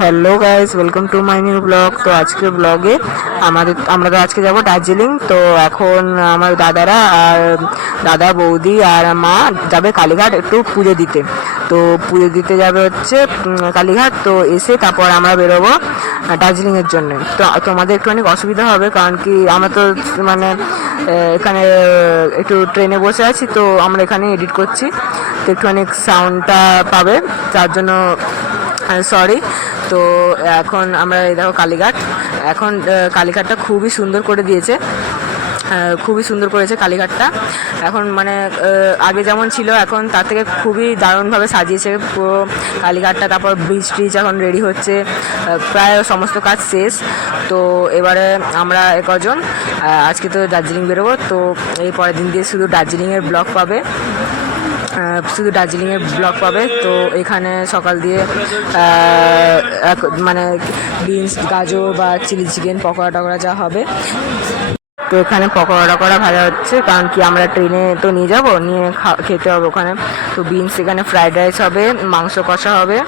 Hello guys welcome to my new blog তো আজকের ব্লগে আমাদের, আমরা তো আজকে যাব দার্জিলিং। তো এখন আমার দাদারা আর দাদা, বৌদি আর মা যাবে কালীঘাট একটু পুজো দিতে। তো পুজো দিতে যাবে হচ্ছে কালীঘাট। তো এসে তারপর আমরা বেরোবো দার্জিলিংয়ের জন্য। তো তোমাদের একটু অনেক অসুবিধা হবে, কারণ কি আমরা তো মানে এখানে একটু ট্রেনে বসে আছি, তো আমরা এখানে এডিট করছি। তো একটু অনেক সাউন্ডটা পাবে তার জন্য সরি তো এখন আমরা এই দেখো কালীঘাট। এখন কালীঘাটটা খুবই সুন্দর করে দিয়েছে। খুবই সুন্দর করেছে কালীঘাটটা। এখন মানে আগে যেমন ছিল, এখন তার থেকে খুবই দারুণভাবে সাজিয়েছে পুরো কালীঘাটটা। তারপর ব্রিজ ট্রিজ এখন রেডি হচ্ছে। প্রায় সমস্ত কাজ শেষ। তো এবারে আমরা কজন আজকে তো দার্জিলিং বেরোবো। তো এই পরের দিন দিয়ে শুধু দার্জিলিংয়ের ব্লগ পাবে। শুধু দার্জিলিংয়ের ব্লগ পাবে। তো এখানে সকাল দিয়ে মানে বিনস গাজর বা চিলি চিকেন পকোড়া টকোড়া যা হবে। তো এখানে পকোড়া টকোড়া ভাজা হচ্ছে, কারণ কি আমরা ট্রেনে তো নিয়ে যাব, নিয়ে খেতে হবে ওখানে। তো বিনস এখানে ফ্রাইড রাইস হবে, মাংস কষা হবে।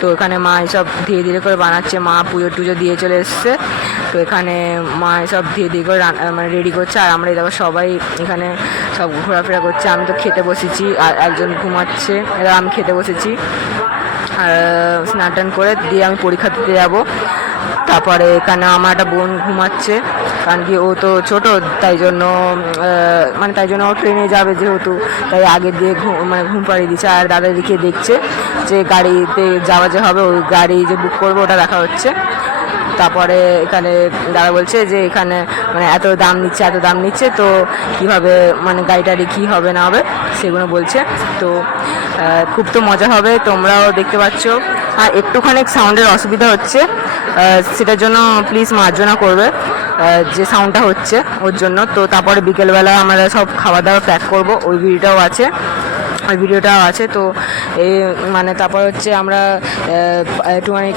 তো এখানে মা এসব ধীরে ধীরে করে বানাচ্ছে, মা পুজো টুজো দিয়ে চলে এসছে। তো এখানে মা সব ধীরে ধীরে করে মানে রেডি করছে, আর আমরা দেখো সবাই এখানে সব ঘোরাফেরা করছে। আমি তো খেতে বসেছি, আর একজন ঘুমাচ্ছে এবার আমি খেতে বসেছি। আর স্নান টান করে দিয়ে আমি পরীক্ষা দিতে যাব। তারপরে এখানে আমার একটা বোন ঘুমাচ্ছে, কারণ কি ও তো ছোট, তাই জন্য মানে তাই জন্য ও ট্রেনে যাবে যেহেতু, তাই আগে দিয়ে মানে ঘুম পাড়িয়ে দিচ্ছে। আর দাদা দিকে দেখছে যে গাড়িতে যাওয়া যে হবে, ওই গাড়ি যে বুক করব ওটা দেখা হচ্ছে। তারপরে এখানে দাদা বলছে যে এখানে মানে এত দাম নিচ্ছে, এত দাম নিচ্ছে, তো কীভাবে মানে গাড়িটারি কী হবে না হবে সেগুলো বলছে। তো খুব তো মজা হবে, তোমরাও দেখতে পাচ্ছ। আর একটুখানি সাউন্ডের অসুবিধা হচ্ছে সেটার জন্য প্লিজ মার্জনা করবে যে সাউন্ডটা হচ্ছে ওর জন্য। তো তারপরে বিকেলবেলা আমরা সব খাওয়া দাওয়া প্যাক করব, ওই ভিডিওটাও আছে, ওই ভিডিওটাও আছে। তো এই মানে তারপর হচ্ছে আমরা একটুখানি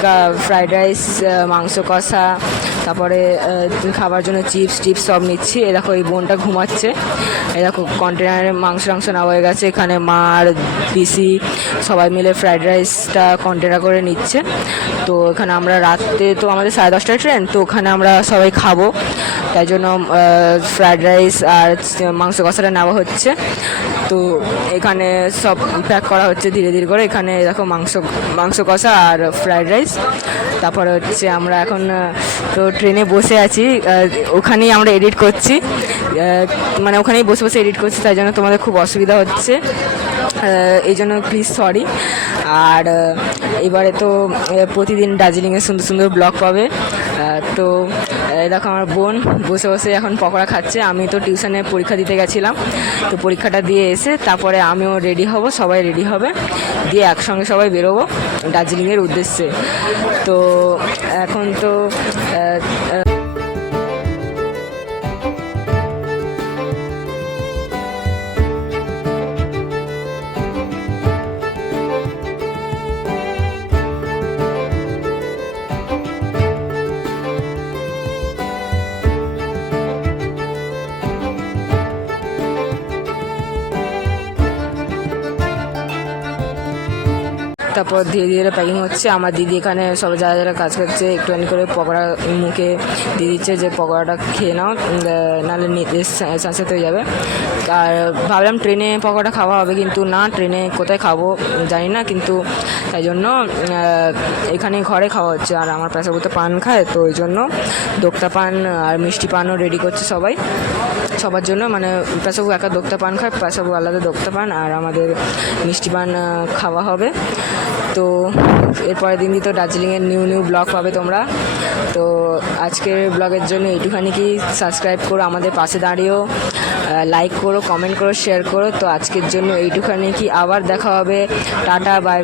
ফ্রাইড রাইস মাংস কষা, তারপরে খাবার জন্য চিপস টিপস সব নিচ্ছি। এ দেখো, এই বোনটা ঘুমাচ্ছে। এই দেখো কন্টেনারে মাংস টাংস নেওয়া হয়ে গেছে। এখানে মা আর পিসি সবাই মিলে ফ্রাইড রাইসটা কন্টেনার করে নিচ্ছে। তো এখানে আমরা রাতে, তো আমাদের সাড়ে দশটায় ট্রেন তো ওখানে আমরা সবাই খাব। তাই জন্য ফ্রাইড রাইস আর মাংস কষাটা নেওয়া হচ্ছে। তো এখানে সব প্যাক করা হচ্ছে ধীরে ধীরে করে, এখানে দেখো মাংস মাংস কষা আর ফ্রাইড রাইস তারপরে হচ্ছে আমরা এখন, তো ট্রেনে বসে আছি ওখানেই আমরা এডিট করছি। মানে ওখানেই বসে বসে এডিট করছি, তাই জন্য তোমাদের খুব অসুবিধা হচ্ছে। এই জন্য প্লিজ সরি আর এবারে তো প্রতিদিন দার্জিলিংয়ে সুন্দর সুন্দর ব্লগ পাবে। তো দেখো আমার বোন বসে বসে এখন পকোড়া খাচ্ছে। আমি তো টিউশনে পরীক্ষা দিতে গেছিলাম। তো পরীক্ষাটা দিয়ে এসে তারপরে আমিও রেডি হব, সবাই রেডি হবে। দিয়ে একসঙ্গে সবাই বেরোবো। দার্জিলিংয়ের উদ্দেশ্যে। তো এখন তো তারপর ধীরে ধীরে প্যাকিং হচ্ছে। আমার দিদি এখানে সব যারা যারা কাজ করছে, একটুখানি করে পকোড়া মুখে দিয়ে দিচ্ছে যে, পকোড়াটা খেয়ে নাও নাহলে সাঁসাতে হয়ে যাবে। আর ভাবলাম ট্রেনে পকোড়া খাওয়া হবে, কিন্তু না, ট্রেনে কোথায় খাব জানি না, কিন্তু তাই জন্য এখানে ঘরে খাওয়া হচ্ছে। আর আমার পেশাবু তো পান খায়, তো ওই জন্য দোক্তা পান আর মিষ্টি পানও রেডি করছে সবাই। সবার জন্য মানে পেশাবু একা দোক্তা পান খায় পেশাবু আলাদা দোক্তা পান, আর আমাদের মিষ্টি পান খাওয়া হবে। তো এরপরের দিন তো দার্জিলিংয়ের নিউ নিউ ব্লগ পাবে তোমরা। তো আজকের ব্লগের জন্য এইটুখানি কি? সাবস্ক্রাইব করো, আমাদের পাশে দাঁড়িয়েও লাইক করো কমেন্ট করো শেয়ার করো। তো আজকের জন্য এইটুখানি কি? আবার দেখা হবে। Tata bye bye